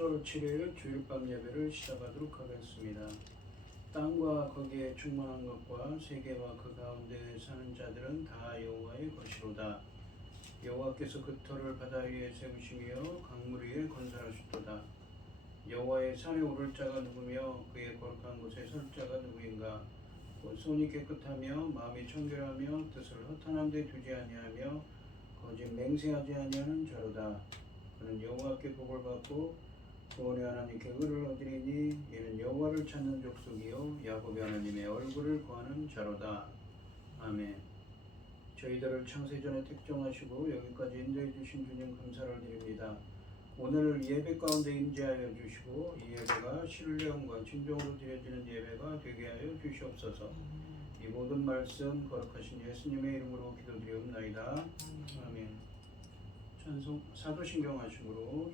7월 7일 주일밤 예배를 시작하도록 하겠습니다. 땅과 거기에 충만한 것과 세계와 그 가운데 사는 자들은 다 여호와의 것이로다. 여호와께서 그 터를 바다 위에 세우시며 강물 위에 건설하셨도다. 여호와의 산에 오를 자가 누구며 그의 거룩한 곳에 설 자가 누구인가? 곧 손이 깨끗하며 마음이 청결하며 뜻을 허탄한 데 두지 아니하며 거짓 맹세하지 아니하는 자로다. 그는 여호와께 복을 받고 구원의 하나님께 의를 얻으리니 이는 여호와를 찾는 족속이요 야곱의 하나님의 얼굴을 구하는 자로다. 아멘. 저희들을 창세전에 택정하시고 여기까지 인도해 주신 주님 감사를 드립니다. 오늘 예배 가운데 임재하여 주시고 이 예배가 신뢰함과 진정으로 드려지는 예배가 되게 하여 주시옵소서. 이 모든 말씀 거룩하신 예수님의 이름으로 기도드리옵나이다. 아멘. 찬송 사도신경 하심으로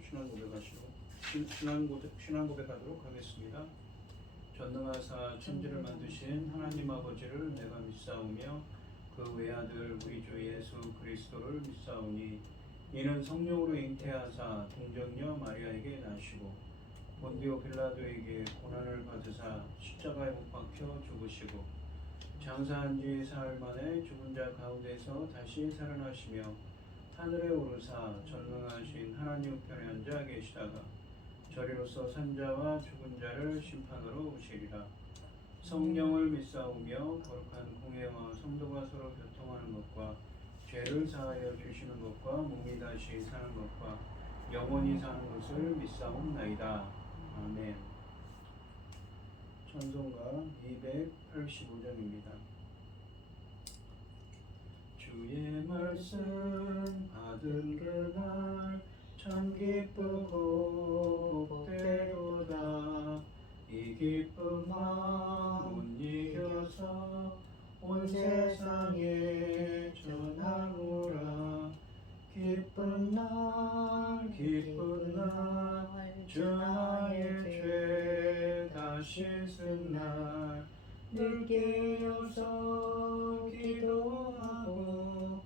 신앙 고백하도록 하겠습니다. 전능하사 천지를 만드신 하나님 아버지를 내가 믿사오며 그 외아들 우리 주 예수 그리스도를 믿사오니 이는 성령으로 잉태하사 동정녀 마리아에게 나시고 본디오 빌라도에게 고난을 받으사 십자가에 못 박혀 죽으시고 장사한 지 사흘 만에 죽은 자 가운데서 다시 살아나시며 하늘에 오르사 전능하신 하나님 우편에 앉아 계시다가 저리로서 산자와 죽은 자를 심판으로 오시리라. 성령을 믿사오며 거룩한 공회와 성도가 서로 교통하는 것과 죄를 사하여 주시는 것과 몸이 다시 사는 것과 영원히 사는 것을 믿사옵나이다. 아멘. 찬송가 285장입니다. 주의 말씀 받은 그날 참 기쁘고 복되도다. 이 기쁨 못 이겨서 온 세상에 전하노라. 기쁜 날 주 나의 죄 다 씻은 날 늘 깨어서 기도하고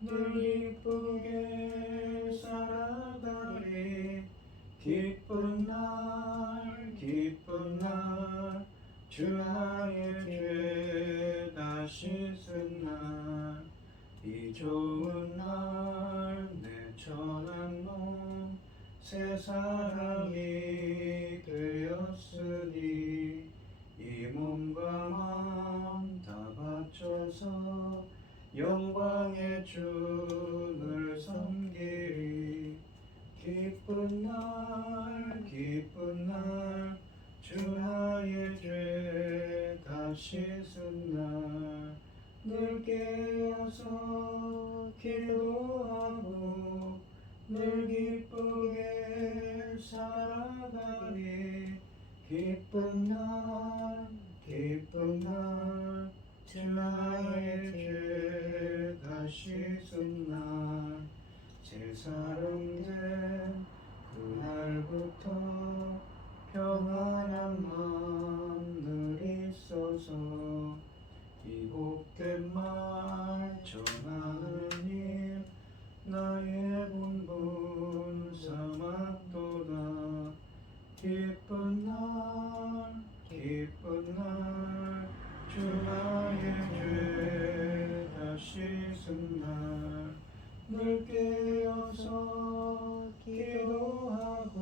늘 기쁘게 살아가리. 기쁜 날 주 나의 죄 다 씻은 날 이 좋은 날 내 천한 몸 새 사람이 되었으니 이 몸과 마음 다 바쳐서 영광의 주를 섬기리. 기쁜 날 주 나의 죄 다 씻은 날 늘 깨어서 기도하고 늘 기쁘게 살아가리. 기쁜 날 주 나의 죄 다 씻은 날 새 사람 된 그날부터 평안한 마음 늘 있어서 이 복된 말 전하느니 나의 본분 삼았도다. 기쁜 날 주 나의 죄 다 씻은 날 늘 깨어서 기도하고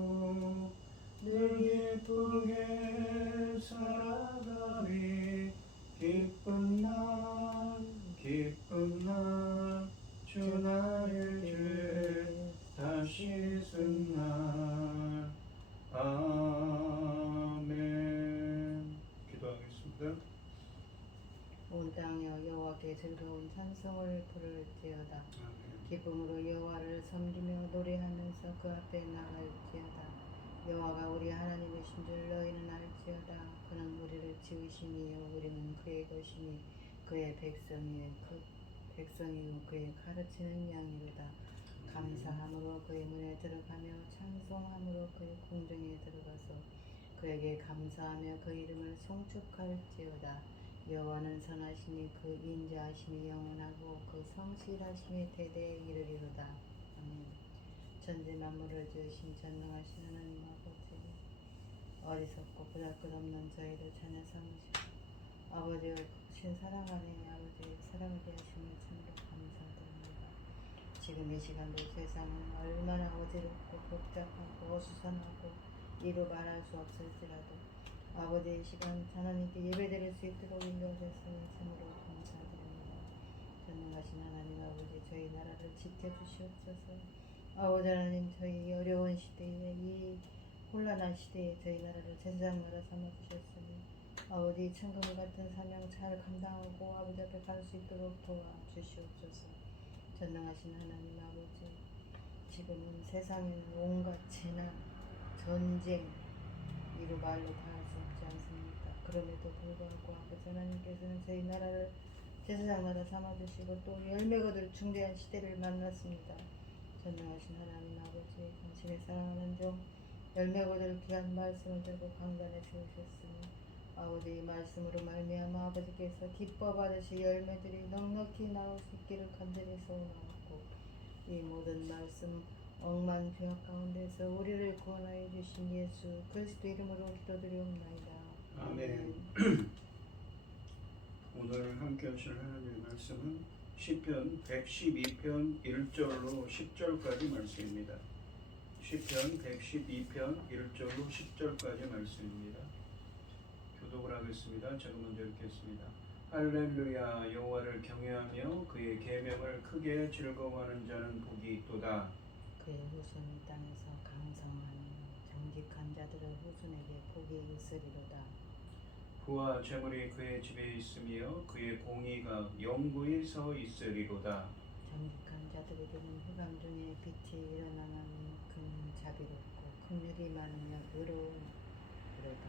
늘 기쁘게 살아가리. 기쁜 날 주 나의 죄 다 씻은 날. 아멘. 기도하겠습니다. 온 땅여 여호와께 즐거운 찬송을 부를지어다. 아멘. 기쁨으로 여호와를 섬기며 노래하면서 그 앞에 나갈지어다. 여호와가 우리 하나님이신 줄 너희는 알지어다. 그는 우리를 지으시니요 우리는 그의 것이니 그의 백성이요 그의 가르치는 양이로다. 감사함으로 그의 문에 들어가며 찬송함으로 그의 궁정에 들어가서 그에게 감사하며 그 이름을 송축할지어다. 여호와는 선하시니 그 인자하심이 영원하고 그 성실하심이 대대에 이르리로다. 아멘. 천지 만물을 지으신 전능하신 하나님 아버지, 어리석고 보잘것없는 저희를 자녀 삼으시고 아버지의 크신 사랑 안에 아버지의 사랑을 대하심을 참으로 감사드립니다. 지금 이 시간도 세상은 얼마나 어지럽고 복잡하고 어수선하고 이루 말할 수 없을지라도 아버지 이 시간 하나님께 예배드릴 수 있도록 인도하셨으니 참으로 감사드립니다. 전능하신 하나님 아버지, 저희 나라를 지켜주시옵소서. 아버지 하나님, 저희 어려운 시대에 이 혼란한 시대에 저희 나라를 제사장 나라 삼아주셨으니 아버지 천금 같은 사명 잘 감당하고 아버지 앞에 갈 수 있도록 도와주시옵소서. 전능하신 하나님 아버지, 지금은 세상에는 온갖 재난, 전쟁, 이루 말로 다 할 수 없지 않습니까? 그럼에도 불구하고 아버지 하나님께서는 저희 나라를 제사장 나라 삼아주시고 또 열매 거둘 중대한 시대를 만났습니다. 전능하신 하나님 아버지, 당신의 사랑하는 종 열매 거둘 귀한 말씀을 들고 강단에 세우셨으니 아버지 이 말씀으로 말미암아 아버지께서 기뻐 받으실 열매들이 넉넉히 나올 수 있기를 간절히 소원하고 이 모든 말씀 억만 죄악 가운데서 우리를 구원하여 주신 예수 그리스도 이름으로 기도드리옵나이다. 아멘. 오늘 함께 하실 하나님의 말씀은 시편 112편 1절로 10절까지 말씀입니다. 시편 112편 1절로 10절까지 말씀입니다. 교독을 하겠습니다. 제가 먼저 읽겠습니다. 할렐루야. 여호와를 경외하며 그의 계명을 크게 즐거워하는 자는 복이 있도다. 그의 후손이 땅에서 강성하며 정직한 자들의 후손에게 복이 있으리로다. 부와 재물이 그의 집에 있으며 그의 공의가 영구히 서 있으리로다. 정직한 자들에게는 흑암 중에 빛이 일어나는 큰 자비롭고 긍휼이 많으며 의로운 그로다.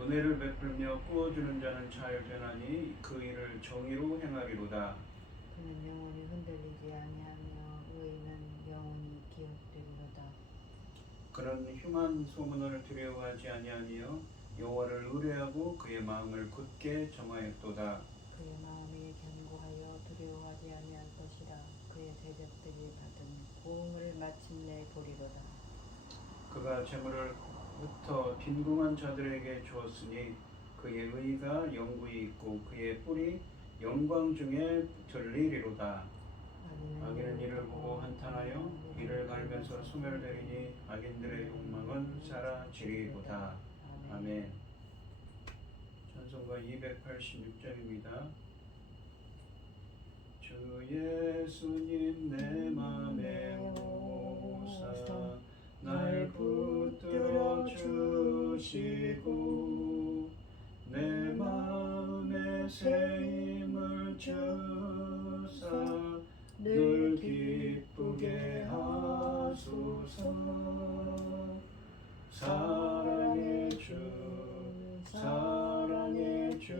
은혜를 베풀며 부어주는 자는 잘 되나니 그 일을 정의로 행하리로다. 그는 영원히 흔들리지 아니하며 의인은 영원히 기억되리로다. 그는 흉한 소문을 두려워하지 아니하며 여호와를 의뢰하고 그의 마음을 굳게 정하였도다. 그의 마음이 견고하여 두려워하지 아니할 것이라. 그의 대적들이 받은 고응을 마침내 보리로다. 그가 재물을 흩어 빈궁한 자들에게 주었으니 그의 의가 영구히 있고 그의 뿔이 영광 중에 들리리로다. 악인은 이를 보고 한탄하여 이를 갈면서 소멸되리니 악인들의 욕망은 사라지리로다. 아멘. 찬송가 286장입니다. 주 예수님 내 맘에 오사 날 붙들어 주시고 내 마음에 새 힘을 주사 늘 기쁘게 하소서. 사랑의 주 사랑의 주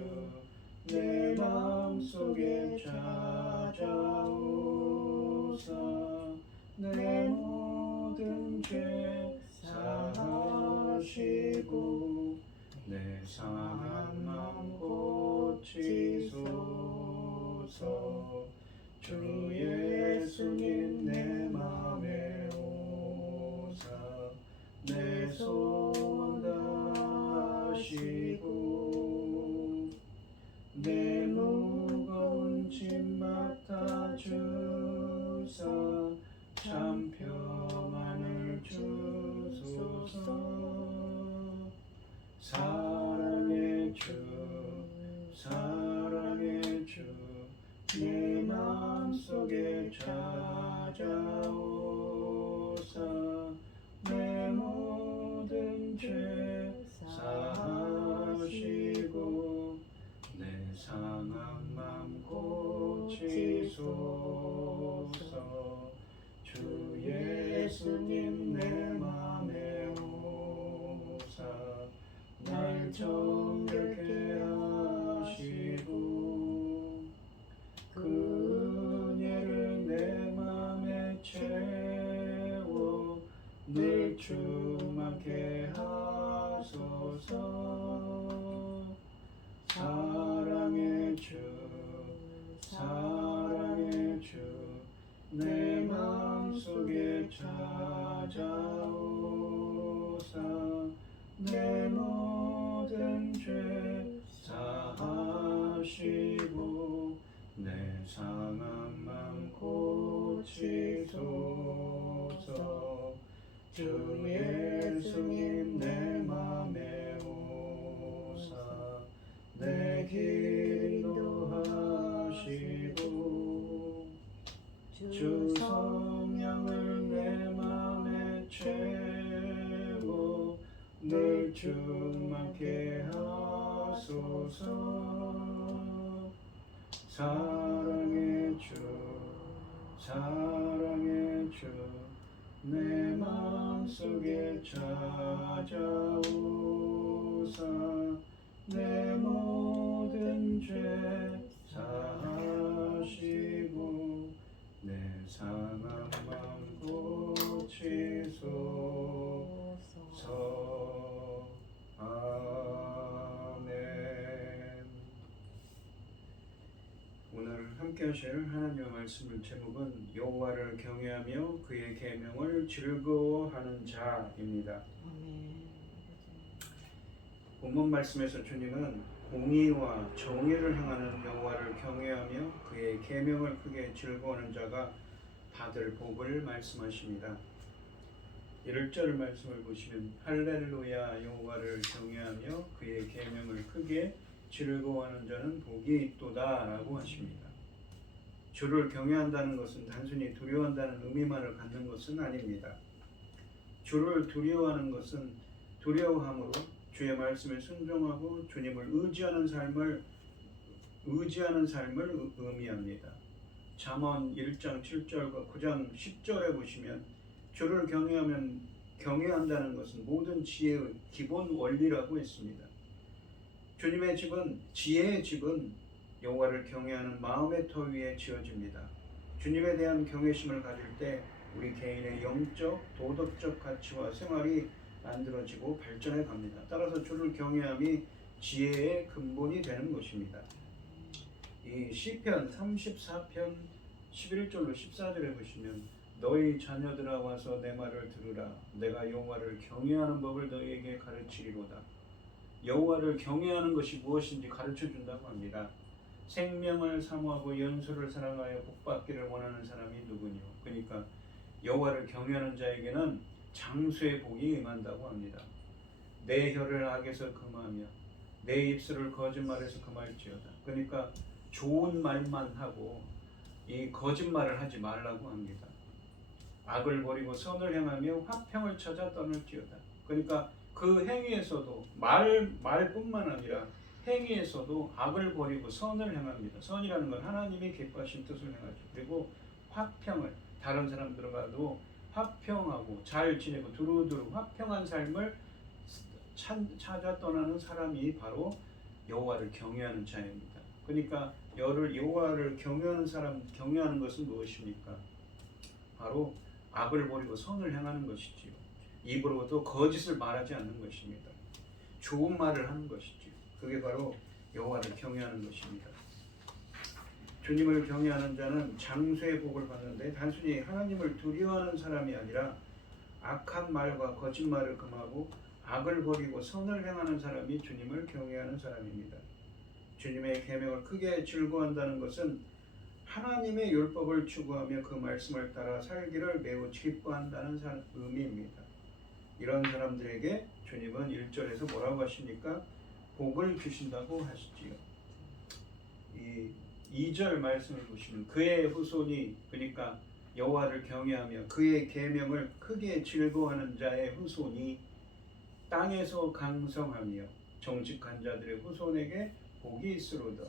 내 마음속에 찾아오사 내 모든 죄 사하시고 내 상한 마음 고치소서. 주 예수님 내 맘에 오사 내 소원 다하시고 내 무거운 짐 맡아 주사 참 평안을 주소서. 사랑의 주 사랑의 주 내 마음속에 찾아오사 내 모든 죄 사하시고 내 상한 맘 고치소서. 주 예수님 내 맘에 오사 날 정결케 하시고 그 은혜를 내 맘에 채워 늘 충만케 하소서. 사랑의 주 사랑의 주 내 마음속에 찾아오사 주 예수님 내 맘에 오사 내 길 인도하시고 주 성령을 내 맘에 채워 늘 충만케 하소서. 사랑의 주 사랑의 주 내 맘속에 찾아오사 내 모든 죄 사하시고 내 상한 맘 고치소서. 아멘. 오늘 함께 하실 하나님의 말씀의 제목은 여호와를 경외하며 그의 계명을 즐거워하는 자입니다. 본문 말씀에서 주님은 공의와 정의를 행하는 여호와를 경외하며 그의 계명을 크게 즐거워하는 자가 받을 복을 말씀하십니다. 1절 말씀을 보시면 할렐루야 여호와를 경외하며 그의 계명을 크게 즐거워하는 자는 복이 있도다 라고 하십니다. 주를 경외한다는 것은 단순히 두려워한다는 의미만을 갖는 것은 아닙니다. 주를 두려워하는 것은 두려워함으로 주의 말씀에 순종하고 주님을 의지하는 삶을 의미합니다. 잠언 1장 7절과 9장 10절에 보시면 주를 경외한다는 것은 모든 지혜의 기본 원리라고 했습니다. 주님의 집은 지혜의 집은 여호와를 경외하는 마음의 터 위에 지어집니다. 주님에 대한 경외심을 가질 때 우리 개인의 영적, 도덕적 가치와 생활이 만들어지고 발전해 갑니다. 따라서 주를 경외함이 지혜의 근본이 되는 것입니다. 이 시편 34편 11절로 14절에 보시면 너희 자녀들아 와서 내 말을 들으라. 내가 여호와를 경외하는 법을 너희에게 가르치리로다. 여호와를 경외하는 것이 무엇인지 가르쳐 준다고 합니다. 생명을 사모하고 연수를 사랑하여 복받기를 원하는 사람이 누구뇨? 그러니까 여호와를 경외하는 자에게는 장수의 복이 임한다고 합니다. 내 혀를 악에서 금하며 내 입술을 거짓말에서 금할지어다. 그러니까 좋은 말만 하고 이 거짓말을 하지 말라고 합니다. 악을 버리고 선을 행하며 화평을 찾아 떠날지어다. 그러니까 그 행위에서도 말뿐만 아니라 행위에서도 악을 버리고 선을 행합니다. 선이라는 건 하나님이 기뻐하신 뜻을 행하죠. 그리고 화평을 다른 사람들과도 화평하고 잘 지내고 두루두루 화평한 삶을 찾아 떠나는 사람이 바로 여호와를 경외하는 자입니다. 그러니까 여호와를 경외하는 것은 무엇입니까? 바로 악을 버리고 선을 행하는 것이지요. 입으로도 거짓을 말하지 않는 것입니다. 좋은 말을 하는 것이지요. 그게 바로 여호와를 경외하는 것입니다. 주님을 경외하는 자는 장수의 복을 받는데 단순히 하나님을 두려워하는 사람이 아니라 악한 말과 거짓말을 금하고 악을 버리고 선을 행하는 사람이 주님을 경외하는 사람입니다. 주님의 계명을 크게 즐거워한다는 것은 하나님의 율법을 추구하며 그 말씀을 따라 살기를 매우 기뻐한다는 의미입니다. 이런 사람들에게 주님은 1절에서 뭐라고 하십니까? 복을 주신다고 하시지요. 이 2절 말씀을 보시면 그의 후손이, 그러니까 여호와를 경외하며 그의 계명을 크게 즐거워하는 자의 후손이 땅에서 강성하며 정직한 자들의 후손에게 복이 있으리로다.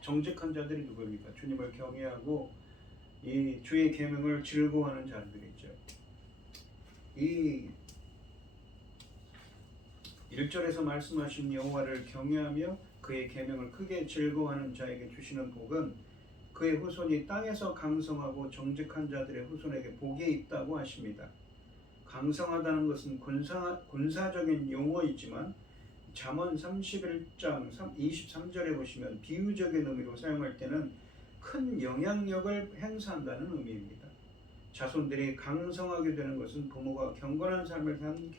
정직한 자들이 누구입니까? 주님을 경외하고 이 주의 계명을 즐거워하는 자들이죠. 이 1절에서 말씀하신 여호와를 경외하며 그의 계명을 크게 즐거워하는 자에게 주시는 복은 그의 후손이 땅에서 강성하고 정직한 자들의 후손에게 복이 있다고 하십니다. 강성하다는 것은 군사적인 용어이지만 잠언 31장 23절에 보시면 비유적인 의미로 사용할 때는 큰 영향력을 행사한다는 의미입니다. 자손들이 강성하게 되는 것은 부모가 경건한 삶을 산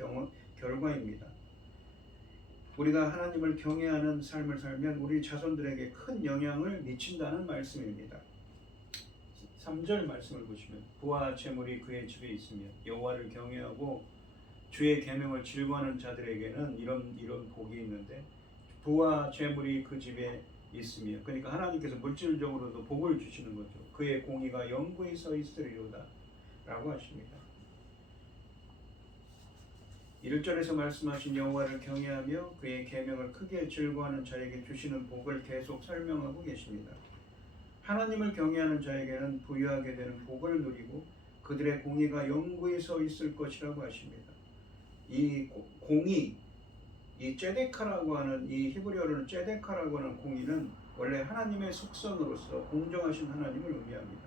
결과입니다. 우리가 하나님을 경외하는 삶을 살면 우리 자손들에게 큰 영향을 미친다는 말씀입니다. 3절 말씀을 보시면 부와 재물이 그의 집에 있으며 여호와를 경외하고 주의 계명을 즐거워하는 자들에게는 이런 복이 있는데 부와 재물이 그 집에 있으며 그러니까 하나님께서 물질적으로도 복을 주시는 거죠. 그의 공의가 영구히 서 있으리로다 라고 하십니다. 1절에서 말씀하신 여호와를 경외하며 그의 계명을 크게 즐거워하는 자에게 주시는 복을 계속 설명하고 계십니다. 하나님을 경외하는 자에게는 부유하게 되는 복을 누리고 그들의 공의가 영구히 서 있을 것이라고 하십니다. 이 공의, 이 ጼ데카라고 하는 이 히브리어로는 ጼ데카라고 하는 공의는 원래 하나님의 속성으로서 공정하신 하나님을 의미합니다.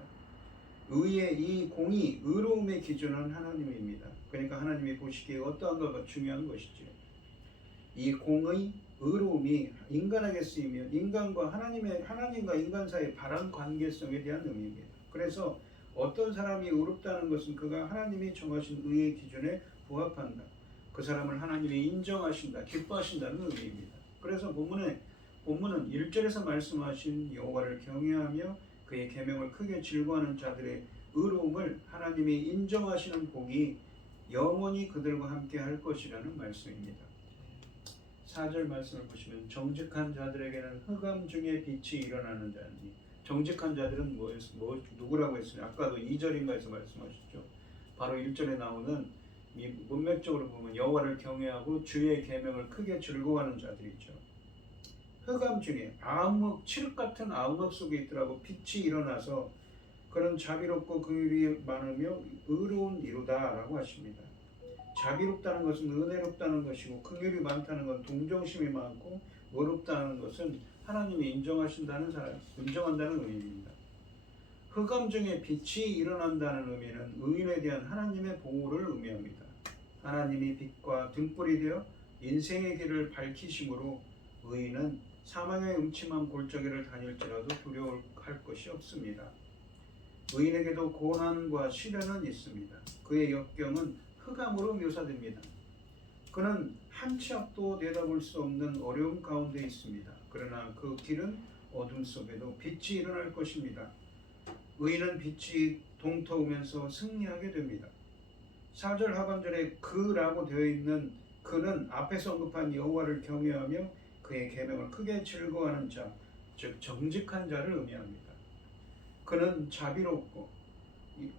의의 이 공의, 의로움의 기준은 하나님입니다. 그러니까 하나님이 보시기에 어떠한가가 중요한 것이죠. 이 공의, 의로움이 인간에게 쓰이면 인간과 하나님과 인간 사이의 바른 관계성에 대한 의미입니다. 그래서 어떤 사람이 의롭다는 것은 그가 하나님이 정하신 의의 기준에 부합한다. 그 사람을 하나님이 인정하신다, 기뻐하신다는 의미입니다. 그래서 본문은 1절에서 말씀하신 여호와를 경외하며 그의 계명을 크게 즐거워하는 자들의 의로움을 하나님이 인정하시는 복이 영원히 그들과 함께 할 것이라는 말씀입니다. 4절 말씀을 보시면 정직한 자들에게는 흑암 중에 빛이 일어나는 자니 정직한 자들은 누구라고 했으냐? 아까도 2절인가에서 말씀하셨죠. 바로 1절에 나오는 이 문맥적으로 보면 여호와를 경외하고 주의 계명을 크게 즐거워하는 자들이죠. 흑암 중에 칠흑 같은 암흑 속에 있더라고 빛이 일어나서 그런 자비롭고 긍휼이 많으며 의로운 이로다라고 하십니다. 자비롭다는 것은 은혜롭다는 것이고 긍휼이 많다는 건 동정심이 많고 의롭다는 것은 하나님이 인정한다는 의미입니다. 흑암 중에 빛이 일어난다는 의미는 의인에 대한 하나님의 보호를 의미합니다. 하나님이 빛과 등불이 되어 인생의 길을 밝히심으로 의인은 사망의 음침한 골짜기를 다닐지라도 두려워할 것이 없습니다. 의인에게도 고난과 시련은 있습니다. 그의 역경은 흑암으로 묘사됩니다. 그는 한 치 앞도 내다볼 수 없는 어려움 가운데 있습니다. 그러나 그 길은 어둠 속에도 빛이 일어날 것입니다. 의인은 빛이 동터오면서 승리하게 됩니다. 4절 하반절에 그라고 되어 있는 그는 앞에서 언급한 여호와를 경외하며 그의 계명을 크게 즐거워하는 자, 즉 정직한 자를 의미합니다. 그는 자비롭고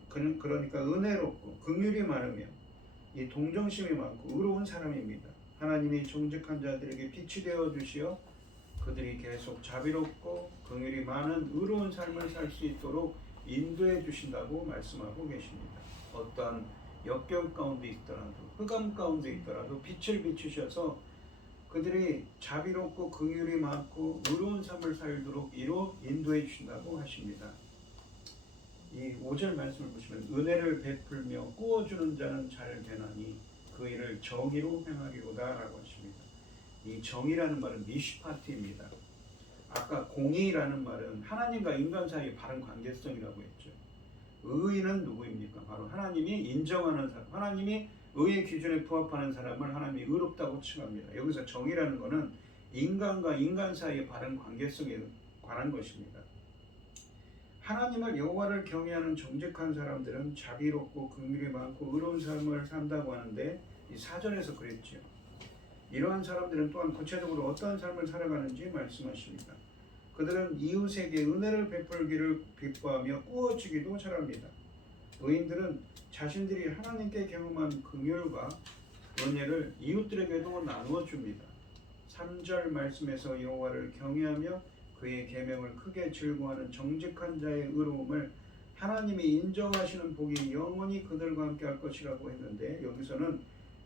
그는 그러니까 은혜롭고 긍휼이 많으며 이 동정심이 많고 의로운 사람입니다. 하나님이 정직한 자들에게 빛이 되어 주시어 그들이 계속 자비롭고 긍휼이 많은 의로운 삶을 살 수 있도록 인도해 주신다고 말씀하고 계십니다. 어떠한 역경 가운데 있더라도 흑암 가운데 있더라도 빛을 비추셔서 그들이 자비롭고 긍휼이 많고 의로운 삶을 살도록 인도해 주신다고 하십니다. 이 5절 말씀을 보시면 은혜를 베풀며 꾸어주는 자는 잘 되나니 그 일을 정의로 행하리로다 라고 하십니다. 이 정의라는 말은 미슈파트입니다. 아까 공의라는 말은 하나님과 인간 사이의 바른 관계성이라고 했죠. 의인은 누구입니까? 바로 하나님이 인정하는 사람, 하나님이 의의 기준에 부합하는 사람을 하나님이 의롭다고 칭합니다. 여기서 정의라는 것은 인간과 인간 사이의 바른 관계성에 관한 것입니다. 하나님을 여호와를 경외하는 정직한 사람들은 자비롭고 긍휼이 많고 의로운 삶을 산다고 하는데 이 4절에서 그랬죠. 이러한 사람들은 또한 구체적으로 어떠한 삶을 살아가는지 말씀하십니다. 그들은 이웃에게 은혜를 베풀기를 기뻐하며 꾸어주기도 잘합니다. 의인들은 자신들이 하나님께 경험한 긍휼과 은혜를 이웃들에게도 나누어 줍니다. 3절 말씀에서 여호와를 경외하며 그의 계명을 크게 즐거워하는 정직한 자의 의로움을 하나님이 인정하시는 복이 영원히 그들과 함께 할 것이라고 했는데 여기서는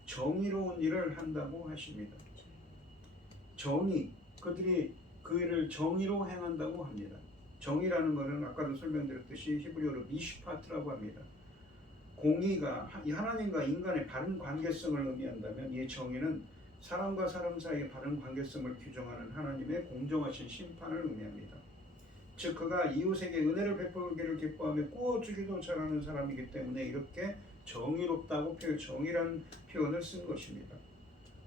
정의로운 일을 한다고 하십니다. 정의, 그들이 그 일을 정의로 행한다고 합니다. 정의라는 것은 아까도 설명드렸듯이 히브리어로 미슈파트라고 합니다. 공의가 하나님과 인간의 바른 관계성을 의미한다면 이 정의는 사람과 사람 사이의 바른 관계성을 규정하는 하나님의 공정하신 심판을 의미합니다. 즉 그가 이웃에게 은혜를 베풀기를 기뻐하며 꾸어주기도 잘하는 사람이기 때문에 이렇게 정의롭다고 정의라는 표현을 쓴 것입니다.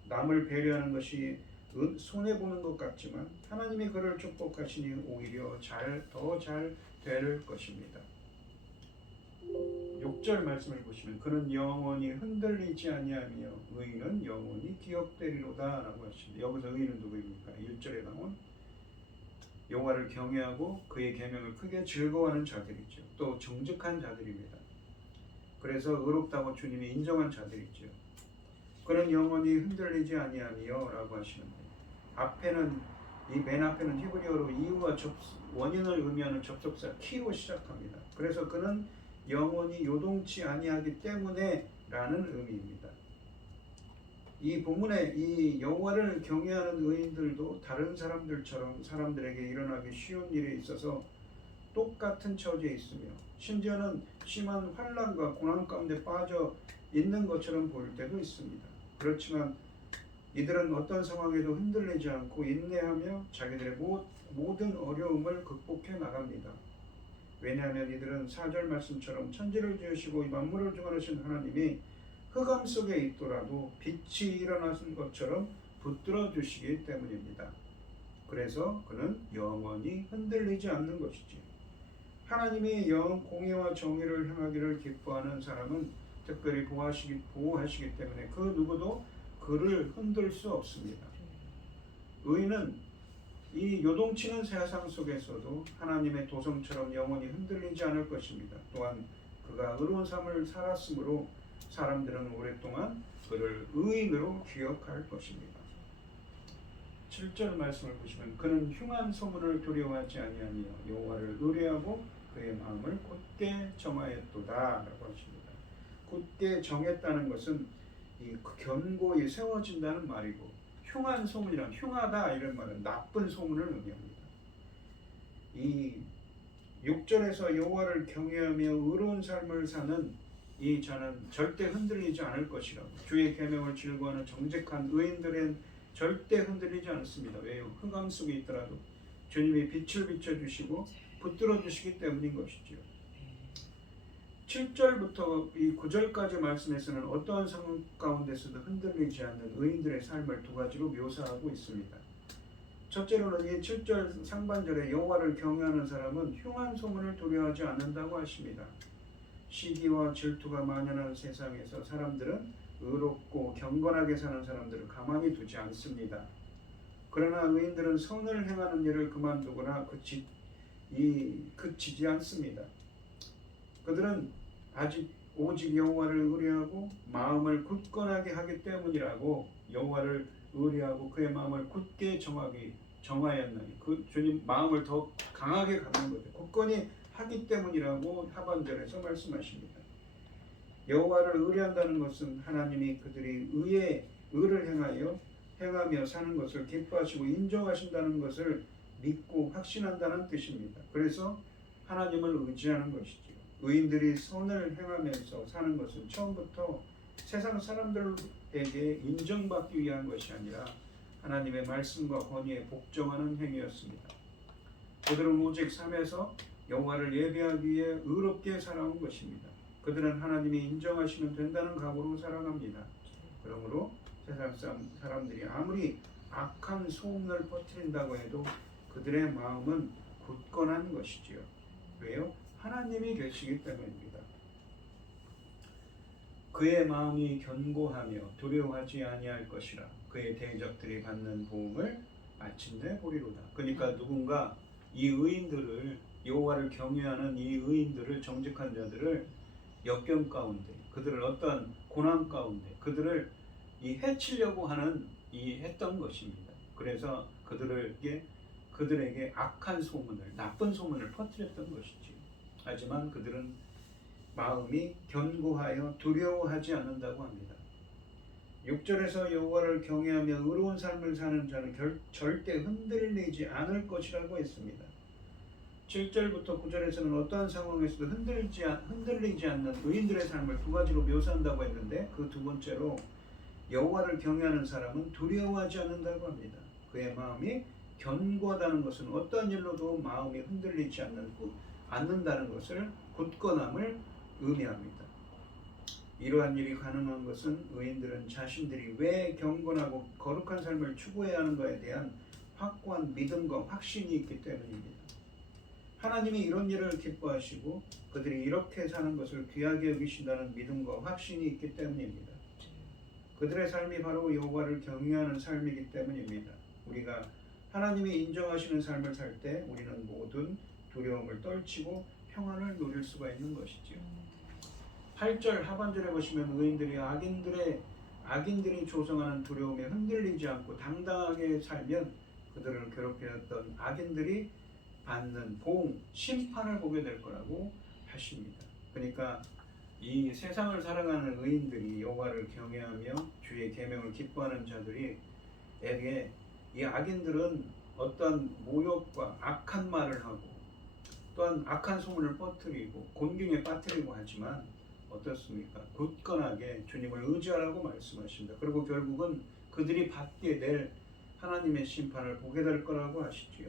남을 배려하는 것이 손해보는 것 같지만 하나님이 그를 축복하시니 오히려 더 잘 될 것입니다. 6절 말씀을 보시면 그는 영원히 흔들리지 아니하며 의인은 영원히 기억되리로다 라고 하십니다. 여기서 의인은 누구입니까? 1절에 나온 여호와를 경외하고 그의 계명을 크게 즐거워하는 자들이죠. 또 정직한 자들입니다. 그래서 의롭다고 주님이 인정한 자들이죠. 그는 영원히 흔들리지 아니하며 라고 하시는데, 앞에는 이 맨 앞에는 히브리어로 이유와 원인을 의미하는 접속사 키로 시작합니다. 그래서 그는 영원히 요동치 아니하기 때문에 라는 의미입니다. 이 본문에 이 여호와를 경외하는 의인들도 다른 사람들처럼 사람들에게 일어나기 쉬운 일에 있어서 똑같은 처지에 있으며 심지어는 심한 환난과 고난 가운데 빠져 있는 것처럼 보일 때도 있습니다. 그렇지만 이들은 어떤 상황에도 흔들리지 않고 인내하며 자기들의 모든 어려움을 극복해 나갑니다. 왜냐하면 이들은 4절 말씀처럼 천지를 지으시고 만물을 주관하신 하나님이 흑암 속에 있더라도 빛이 일어나신 것처럼 붙들어 주시기 때문입니다. 그래서 그는 영원히 흔들리지 않는 것이지. 하나님이 공의와 정의를 행하기를 기뻐하는 사람은 특별히 보호하시기 때문에 그 누구도 그를 흔들 수 없습니다. 의인은 이 요동치는 세상 속에서도 하나님의 도성처럼 영원히 흔들리지 않을 것입니다. 또한 그가 의로운 삶을 살았으므로 사람들은 오랫동안 그를 의인으로 기억할 것입니다. 7절 말씀을 보시면 그는 흉한 소문을 두려워하지 아니하며 여호와를 의뢰하고 그의 마음을 굳게 정하였도다 라고 하십니다. 굳게 정했다는 것은 이 견고히 세워진다는 말이고, 흉한 소문이란 흉하다 이런 말은 나쁜 소문을 의미합니다. 이 6절에서 여호와를 경외하며 의로운 삶을 사는 이 자는 절대 흔들리지 않을 것이라고, 주의 계명을 즐거워하는 정직한 의인들은 절대 흔들리지 않습니다. 왜요? 흑암 속에 있더라도 주님이 빛을 비춰주시고 붙들어 주시기 때문인 것이죠. 7절부터 이 9절까지 말씀에서는 어떠한 상황 가운데서도 흔들리지 않는 의인들의 삶을 두 가지로 묘사하고 있습니다. 첫째로는 이 7절 상반절에 여호와를 경외하는 사람은 흉한 소문을 두려워하지 않는다고 하십니다. 시기와 질투가 만연한 세상에서 사람들은 의롭고 경건하게 사는 사람들을 가만히 두지 않습니다. 그러나 의인들은 선을 행하는 일을 그만두거나 그치지 않습니다. 그들은 오직 여호와를 의뢰하고 마음을 굳건하게 하기 때문이라고, 여호와를 의뢰하고 그의 마음을 굳게 정하였나니, 그 주님 마음을 더 강하게 갖는 거죠. 굳건히 하기 때문이라고 하반절에서 말씀하십니다. 여호와를 의뢰한다는 것은 하나님이 그들이 의를 행하며 사는 것을 기뻐하시고 인정하신다는 것을 믿고 확신한다는 뜻입니다. 그래서 하나님을 의지하는 것이죠. 의인들이 선을 행하면서 사는 것은 처음부터 세상 사람들에게 인정받기 위한 것이 아니라 하나님의 말씀과 권위에 복종하는 행위였습니다. 그들은 오직 삶에서 여호와를 예배하기 위해 의롭게 살아온 것입니다. 그들은 하나님이 인정하시면 된다는 각오로 살아갑니다. 그러므로 세상 사람들이 아무리 악한 소문을 퍼뜨린다고 해도 그들의 마음은 굳건한 것이지요. 왜요? 하나님이 계시기 때문입니다. 그의 마음이 견고하며 두려워하지 아니할 것이라 그의 대적들이 받는 보응을 마침내 보리로다. 그러니까 누군가 이 의인들을, 여호와를 경외하는 이 의인들을, 정직한 자들을 역경 가운데, 그들을 어떤 고난 가운데 그들을 해치려고 했던 것입니다. 그래서 그들에게 악한 소문을, 나쁜 소문을 퍼뜨렸던 것이지. 하지만 그들은 마음이 견고하여 두려워하지 않는다고 합니다. 6절에서 여호와를 경외하며 의로운 삶을 사는 자는 절대 흔들리지 않을 것이라고 했습니다. 7절부터 9절에서는 어떠한 상황에서도 흔들리지 않는 의인들의 삶을 두 가지로 묘사한다고 했는데, 그 두 번째로 여호와를 경외하는 사람은 두려워하지 않는다고 합니다. 그의 마음이 견고하다는 것은 어떠한 일로도 마음이 흔들리지 않는다는 것을, 굳건함을 의미합니다. 이러한 일이 가능한 것은 의인들은 자신들이 왜 경건하고 거룩한 삶을 추구해야 하는가에 대한 확고한 믿음과 확신이 있기 때문입니다. 하나님이 이런 일을 기뻐하시고 그들이 이렇게 사는 것을 귀하게 여기신다는 믿음과 확신이 있기 때문입니다. 그들의 삶이 바로 여호와를 경외하는 삶이기 때문입니다. 우리가 하나님이 인정하시는 삶을 살 때 우리는 모든 두려움을 떨치고 평안을 누릴 수가 있는 것이지요. 8절 하반절에 보시면 의인들이 악인들이 조성하는 두려움에 흔들리지 않고 당당하게 살면 그들을 괴롭혔던 악인들이 받는 보응, 심판을 보게 될 거라고 하십니다. 그러니까 이 세상을 살아가는 의인들이 여호와를 경외하며 주의 계명을 기뻐하는 자들에게 이 악인들은 어떤 모욕과 악한 말을 하고 또한 악한 소문을 퍼뜨리고 곤경에 빠뜨리고 하지만 어떻습니까? 굳건하게 주님을 의지하라고 말씀하십니다. 그리고 결국은 그들이 받게 될 하나님의 심판을 보게 될 거라고 하시지요.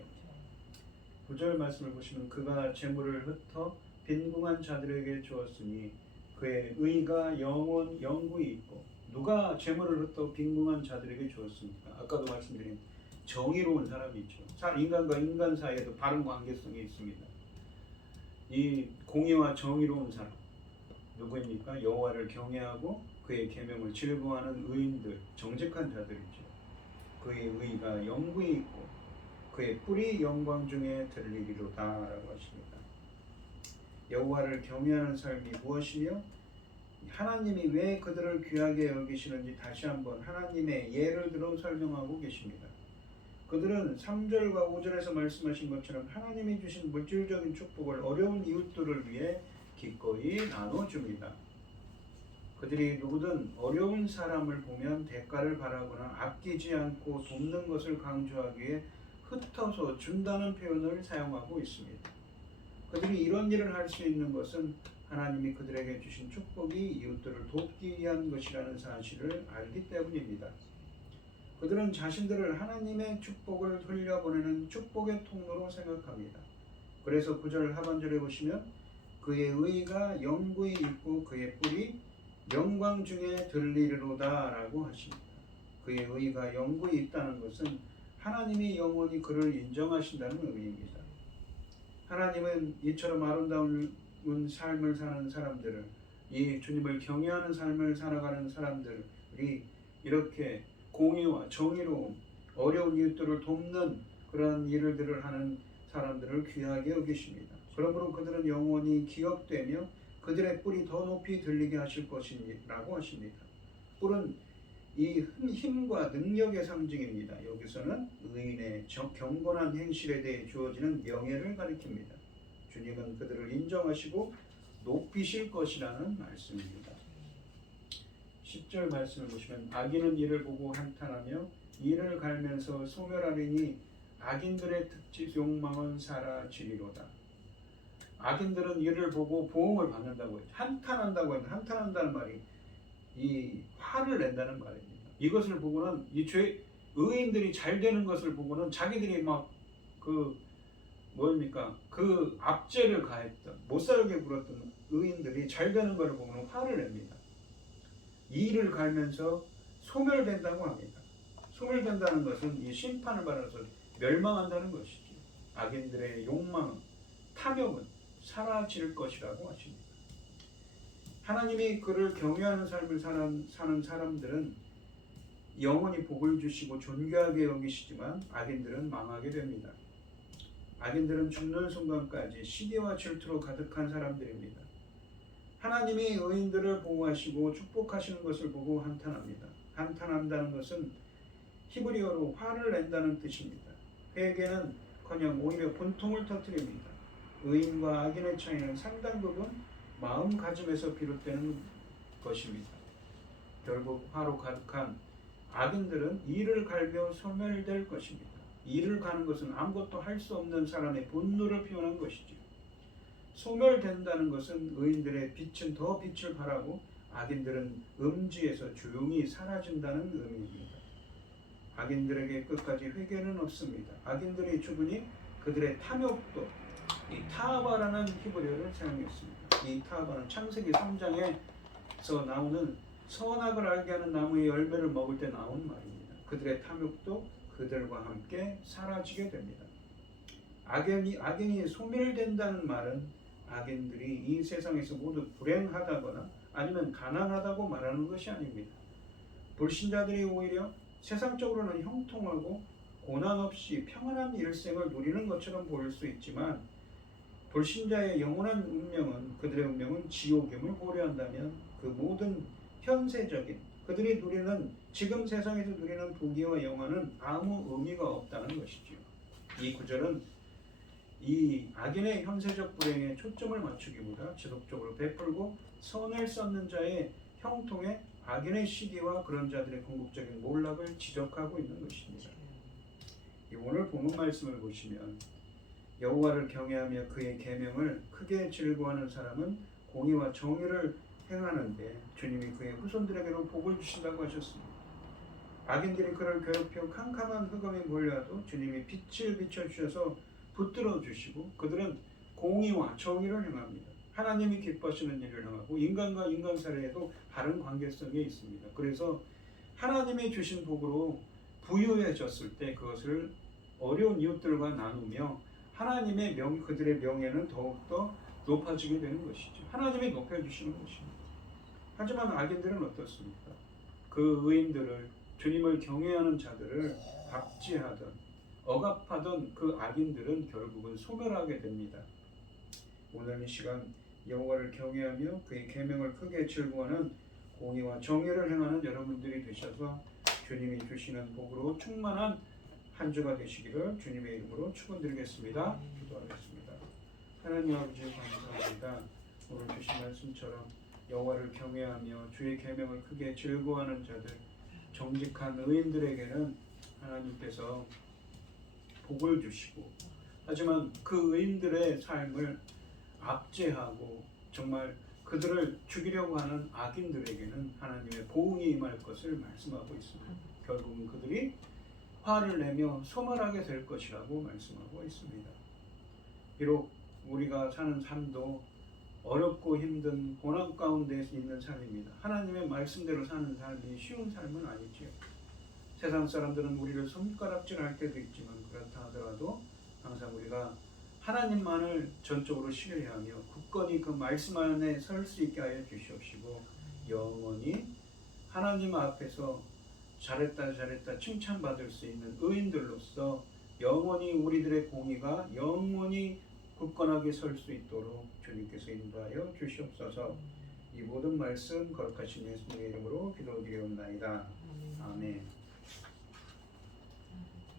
9절 말씀을 보시면 그가 재물을 흩어 빈궁한 자들에게 주었으니 그의 의가 영구히 있고. 누가 재물을 흩어 빈궁한 자들에게 주었습니까? 아까도 말씀드린 정의로운 사람이죠. 인간과 인간 사이에도 바른 관계성이 있습니다. 이 공의와 정의로운 사람 누구입니까? 여호와를 경외하고 그의 계명을 즐거워하는 의인들, 정직한 자들이죠. 그의 의가 영구히 있고 그의 뿔이 영광 중에 들리리로다 라고 하십니다. 여호와를 경외하는 삶이 무엇이며 하나님이 왜 그들을 귀하게 여기시는지 다시 한번 하나님의 예를 들어 설명하고 계십니다. 그들은 3절과 5절에서 말씀하신 것처럼 하나님이 주신 물질적인 축복을 어려운 이웃들을 위해 기꺼이 나눠줍니다. 그들이 누구든 어려운 사람을 보면 대가를 바라거나 아끼지 않고 돕는 것을 강조하기에 흩어서 준다는 표현을 사용하고 있습니다. 그들이 이런 일을 할 수 있는 것은 하나님이 그들에게 주신 축복이 이웃들을 돕기 위한 것이라는 사실을 알기 때문입니다. 그들은 자신들을 하나님의 축복을 흘려보내는 축복의 통로로 생각합니다. 그래서 9절 하반절에 보시면 그의 의가 영구히 있고 그의 뿔이 영광 중에 들리리로다 라고 하십니다. 그의 의가 영구히 있다는 것은 하나님이 영원히 그를 인정하신다는 의미입니다. 하나님은 이처럼 아름다운 삶을 사는 사람들을, 이 주님을 경외하는 삶을 살아가는 사람들이 이렇게 공의와 정의로움, 어려운 이웃들을 돕는 그런 일들을 하는 사람들을 귀하게 여기십니다. 그러므로 그들은 영원히 기억되며 그들의 뿔이 더 높이 들리게 하실 것이라고 하십니다. 뿔은 이 힘과 능력의 상징입니다. 여기서는 의인의 경건한 행실에 대해 주어지는 명예를 가리킵니다. 주님은 그들을 인정하시고 높이실 것이라는 말씀입니다. 10절 말씀을 보시면 악인은 이를 보고 한탄하며 이를 갈면서 소멸하리니 악인들의 특집 욕망은 사라지리로다. 악인들은 이를 보고 보응을 받는다고 했죠. 한탄한다고 했는데 한탄한다는 말이 이 화를 낸다는 말입니다. 이것을 보고는 의인들이 잘 되는 것을 보고는 자기들이 막 그 압제를 가했던 못 살게 굴었던 의인들이 잘 되는 것을 보고는 화를 냅니다. 이를 갈면서 소멸된다고 합니다. 소멸된다는 것은 이 심판을 받아서 멸망한다는 것이죠. 악인들의 욕망은, 탐욕은 사라질 것이라고 하십니다. 하나님이 그를 경외하는 삶을 사는 사람들은 영원히 복을 주시고 존귀하게 여기시지만 악인들은 망하게 됩니다. 악인들은 죽는 순간까지 시기와 질투로 가득한 사람들입니다. 하나님이 의인들을 보호하시고 축복하시는 것을 보고 한탄합니다. 한탄한다는 것은 히브리어로 화를 낸다는 뜻입니다. 회개는커녕 오히려 분통을 터뜨립니다. 의인과 악인의 차이는 상당 부분 마음가짐에서 비롯되는 것입니다. 결국 화로 가득한 악인들은 이를 갈며 소멸될 것입니다. 이를 가는 것은 아무것도 할 수 없는 사람의 분노를 표현한 것이죠. 소멸된다는 것은 의인들의 빛은 더 빛을 발하고 악인들은 음지에서 조용히 사라진다는 의미입니다. 악인들에게 끝까지 회개는 없습니다. 악인들이 죽으니 그들의 탐욕도, 이 타바라는 히브리어를 사용했습니다. 이 타바는 창세기 3장에서 나오는 선악을 알게 하는 나무의 열매를 먹을 때 나온 말입니다. 그들의 탐욕도 그들과 함께 사라지게 됩니다. 악인이 소멸된다는 말은 악인들이 이 세상에서 모두 불행하다거나 아니면 가난하다고 말하는 것이 아닙니다. 불신자들이 오히려 세상적으로는 형통하고 고난 없이 평안한 일생을 누리는 것처럼 보일 수 있지만 불신자의 영원한 운명은 그들의 운명은 지옥임을 고려한다면 그 모든 현세적인 그들이 누리는 지금 세상에서 누리는 부귀와 영화는 아무 의미가 없다는 것이지요. 이 구절은 이 악인의 현세적 불행에 초점을 맞추기보다 지속적으로 베풀고 선을 쌓는 자의 형통에 악인의 시기와 그런 자들의 궁극적인 몰락을 지적하고 있는 것입니다. 오늘 본문 말씀을 보시면 여호와를 경외하며 그의 계명을 크게 즐거워하는 사람은 공의와 정의를 행하는데 주님이 그의 후손들에게로 복을 주신다고 하셨습니다. 악인들이 그를 괴롭혀 캄캄한 흑암에 몰려와도 주님이 빛을 비춰주셔서 붙들어 주시고 그들은 공의와 정의를 행합니다. 하나님이 기뻐하시는 일을 행하고 인간과 인간 사이에도 바른 관계성이 있습니다. 그래서 하나님이 주신 복으로 부유해졌을 때 그것을 어려운 이웃들과 나누며 하나님의 그들의 명예는 더욱더 높아지게 되는 것이죠. 하나님이 높여주시는 것입니다. 하지만 악인들은 어떻습니까? 그 의인들을 주님을 경외하는 자들을 압제하던 억압하던 그 악인들은 결국은 소멸하게 됩니다. 오늘 이 시간 여호와를 경외하며 그의 계명을 크게 즐거워하는 공의와 정의를 행하는 여러분들이 되셔서 주님이 주시는 복으로 충만한 한 주가 되시기를 주님의 이름으로 축원드리겠습니다. 기도하겠습니다. 하나님 아버지 감사합니다. 오늘 주신 말씀처럼 여호와를 경외하며 주의 계명을 크게 즐거워하는 자들 정직한 의인들에게는 하나님께서 복을 주시고 하지만 그 의인들의 삶을 압제하고 정말 그들을 죽이려고 하는 악인들에게는 하나님의 보응이 임할 것을 말씀하고 있습니다. 결국은 그들이 화를 내며 소멸하게 될 것이라고 말씀하고 있습니다. 비록 우리가 사는 삶도 어렵고 힘든 고난 가운데 있는 삶입니다. 하나님의 말씀대로 사는 삶이 쉬운 삶은 아니지요. 세상 사람들은 우리를 손가락질할 때도 있지만 그렇다 하더라도 항상 우리가 하나님만을 전적으로 신뢰하며 굳건히 그 말씀 안에 설 수 있게 하여 주시옵시고 영원히 하나님 앞에서 잘했다 칭찬받을 수 있는 의인들로서 영원히 우리들의 공의가 영원히 굳건하게 설 수 있도록 주님께서 인도하여 주시옵소서. 이 모든 말씀 거룩하신 예수님의 이름으로 기도드리옵나이다. 아멘.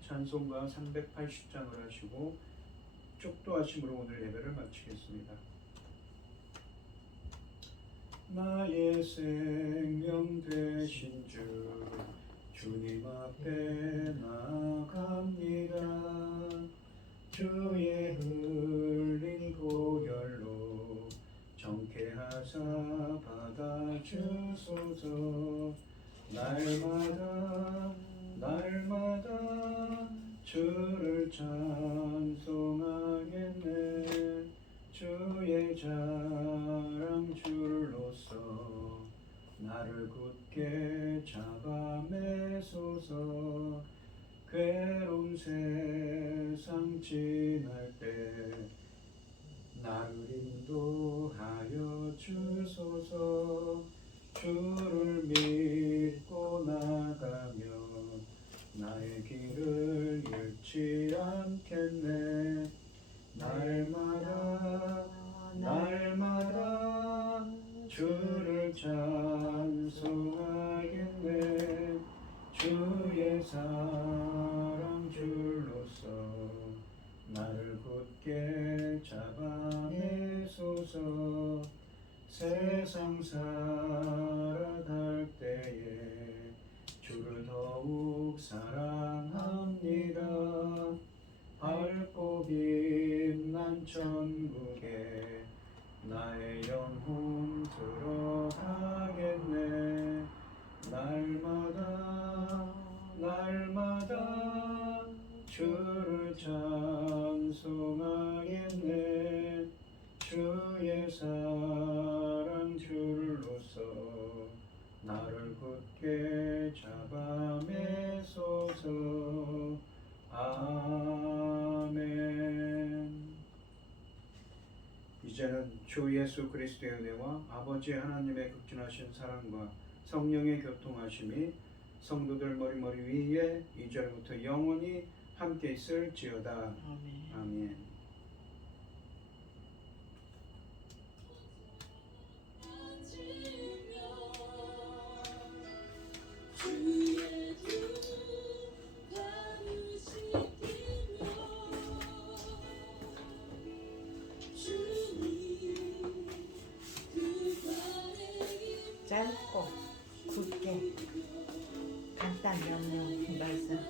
찬송가 380장을 하시고 축도하심으로 오늘 예배를 마치겠습니다. 나의 생명 되신 주 주님 앞에 나갑니다. 주의 흘린 보혈로 정케하사 받아주소서. 날마다 주를 찬송하겠네. 주의 자랑 줄로서 나를 굳게 잡아매소서. 괴로운 세상 지날 때 나를 인도하여 주소서. 주를 믿고 나가면 나의 길을 잃지 않겠네. 날마다 주를 찬송하겠네. 주의 사랑 줄로서 나를 굳게 잡아내소서. 세상 살아갈 때에 주를 더욱 사랑합니다. 밝고 빛난 천국에 나의 영혼 들어가겠네. 날마다 주를 찬송하겠네. 주의 사랑 줄로서 나를 굳게 잡아매소서. 아멘. 이제는 주 예수 그리스도의 은혜와 아버지 하나님의 극진하신 사랑과 성령의 교통하심이 성도들 머리 위에 이제부터 영원히 함께 있을지어다. 아멘. 아멘. 짧고 굵게 간단 명령 말씀